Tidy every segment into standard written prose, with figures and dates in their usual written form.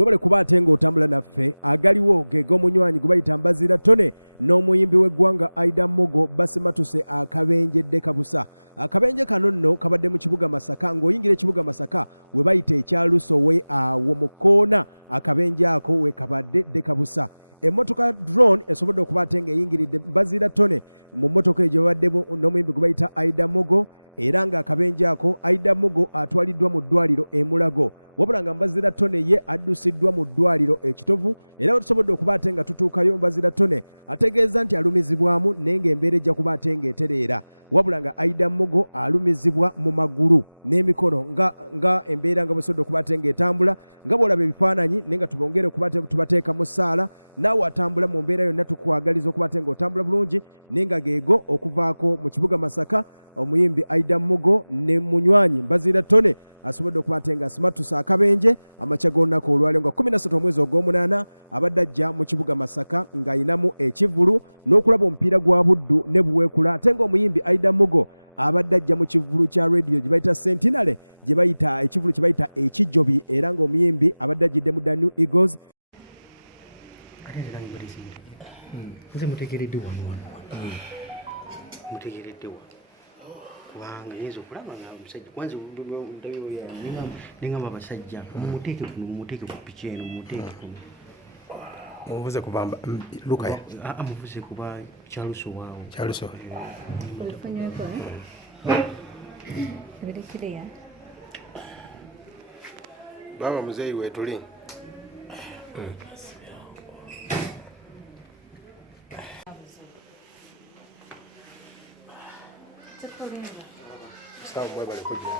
webale kuba ate ng'otambula naffe agaliwo ge g'omunywanyi gwe bayita Mbaziira Tonny n'omuyimbi w'eggwanga Aidah Mugo basimatuse akabenjedde kabusa. Akabenje kano nno kabadde mu kibuga Masaka, ng'oyingira ekibuga Masaka we bayita ekyalusowe awo mu kkoona akabenje ako we kabadde dekabusa. Emmotoka drone esobodde okuba ate ng'eyingiridde Mbaziira Tonny mu mmotoka egyo baddemu n'omuyimbi gwe bayita Aidah Mugo, era ng'akabenje ako Aidah Mugo atwaliddwa mu ddwaliro e Mulago. Wabula nga Mbaziira Tonny ye addusiddwa mu ddwaliro ekitovu, era we tusobodde okuba ate nga tutuukayo Mbaziira Tonny ategeeza nti alumizibwamu naye ng'embeera ejja kuba ate ng'etereera. Wabula nga Aidah Mugo alumizibwa mu magulu n'emikono nga embeera nga bwesobodde okuba ate ng'etambula, nga bw'olaba ebifaananyi naye nga tubongere okuba ate tubateeka mu ssaala, naawe atambula mu mbeera yonna tukwagaliza okuba ate ng'otambula bulungi, naye nga geego okuvaako mu kibuga Masaka omuyimbi Aidah Mugo ne munywanyi Mbaziira Tonny asobodde okuba ate nga asimatusa akabenje amakya g'olunaku olwaleero nga 13 omwezi ogw'omunaana abadde ajja mu kibuga Masaka ng'ayinamu ekivulu n'okulaba omupiira gwa buddu ne buweekula, ate ng'omuyimbi Aidah Mugo abadde ajja mu kivulu kya rediyo gye bayita Sentinale, gye bayita ekivulu kye bayita ekijjobi, era ng'omuyimbi abadde ajjidde mu New Eagles. Ate nze nange mbadde nze mutegeredde wano mutegeredde wano kubanga yinza okulaba nga omusajja kwanza nengamba abasajja mumuteeke ku piki eno mumuteeke muvuze kuba Lukaya muvuze kuba Kyaluso waawo Kyaluso baba muzeeyi wetuli sawa mwebale kujja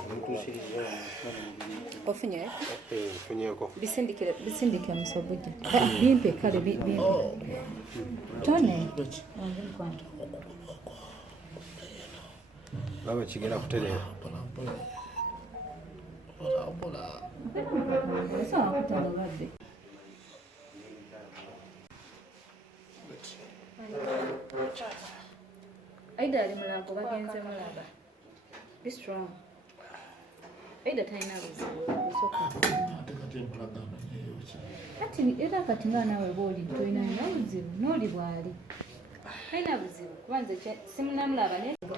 ofunye funyeko bisindike musobuja bimpe kale bimpe Tonny wange mkwanda baba kigera kuterera sawa kutangulabbe Aidah ali mulako bagenze mulaba. Be strong. Aidah talina buzibu. Ati era kati nga nawe bw'oli toyina buzibu n'oli bw'ali. Talina buzibu kubanza simunamulaba naye nga